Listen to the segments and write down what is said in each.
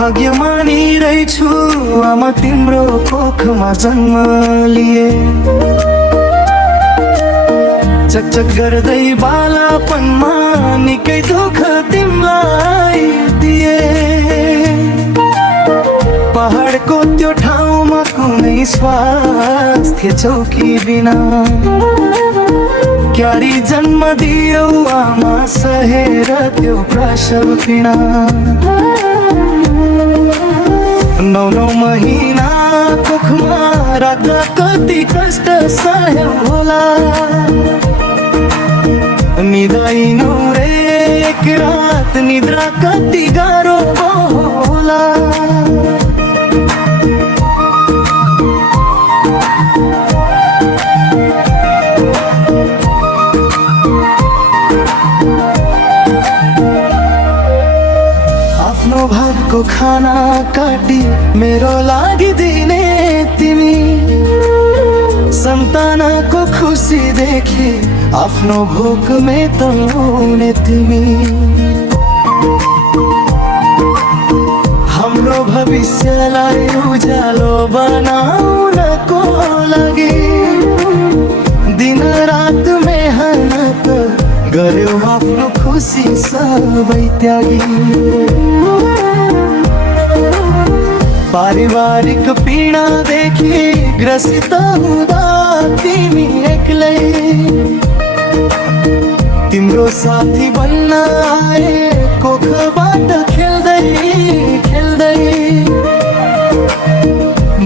भाग्यमानी रहेछु आमा तिम्रो कोखमा जन्म लिए। चकचक गर्दै बालापनमा निकै दुःख तिमीलाई दिए। पहाडको त्यो ठाउँमा कुनै स्वास्थ्य चौकी बिना क्यारी जन्म दियौ आमा सहेर त्यो प्रसव पीडा। 9 महिना कोखमा राख्दा कति कष्ट सहौ होला। निदाइनु रे एक रात निद्रा कति गाह्रो होला। आफ्नो भागको खाना काटी मेरो लागि दिने तिमी। सन्तानको खुसी देखि आफ्नो भोक मेटाउने तिमी। हाम्रो भविष्यलाई उज्यालो बनाउनको लागि दिन रात मेहनत गर्यौ आफ्नो खुसी सबै त्यागी। पारिवारिक पीडादेखि ग्रसित हुँदा तिमी एक्लै तिम्रो साथी बन्न आए कोखबाट खेल्दै खेल्दै।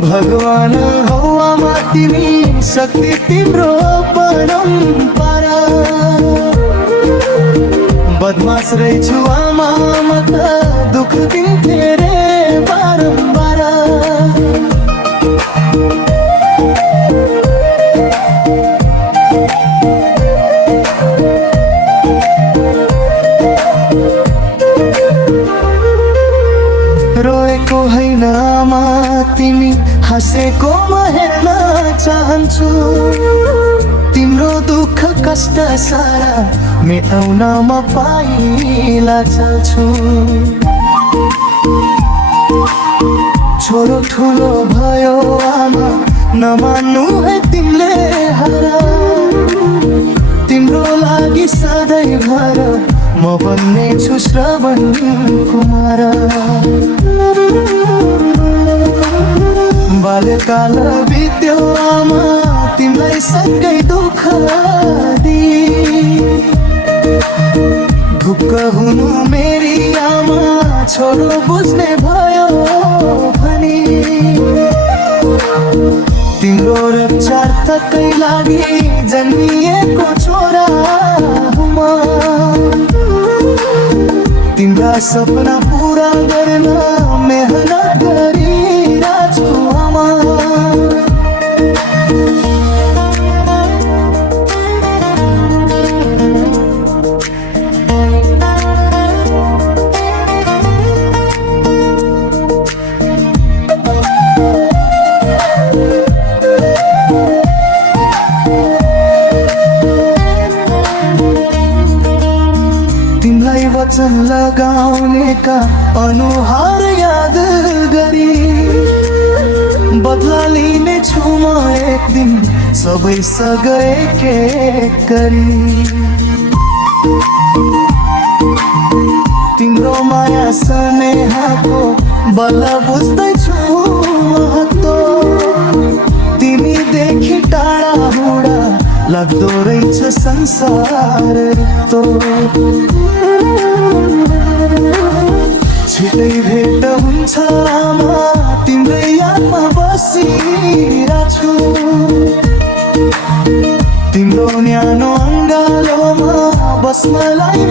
भगवान हौ आमा तिमी शक्ति तिम्रो परम्परा। बदमास रहेछु आमा म त दुःख दिन्थे रे बारम्बार। रोएको होइन आमा तिमी हाँसेको म हेर्न चाहन्छु। तिम्रो दुःख कष्ट सारा मेटाउन म पाइला चल्छु। छोरो ठुलो भयो आमा नमान्नु है तिमीले हारा। तिम्रो लागि सधैँभर म बन्ने छु श्रवण कुमार। बाल्यकाल बित्यो आमा तिमीलाई सँगै दुःख दिई। ढुक्क हुनु मेरी आमा छोरो बुझ्ने भयो भनी। तिम्रो रक्षार्थकै लागि जन्मिएको छोरा हुँ म। तिम्रा सपना पुरा गर्न मेहनत गरिरहेछु आमा। तिमीलाई वचन लगाउनेका अनुहार याद गरी बदला लिने छु म एक दिन सबै सगै के गरी। तिम्रो माया स्नेहको बल बुझ्दैछु महत्त्व। तिमीदेखि टाढा हुँडा लाग्दो रहेछ संसार तो। छिटै भेट हुन्छ आमा तिम्रै यादमा बसिरहेछु। तिम्रो न्यानो अङ्गालोमा बस्नलाई